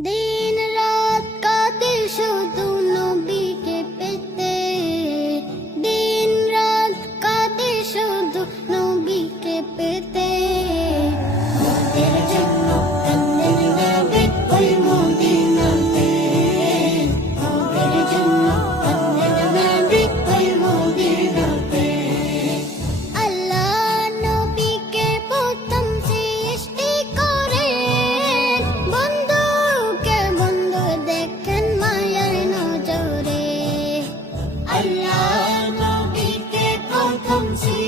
They 呀，那一个安康之。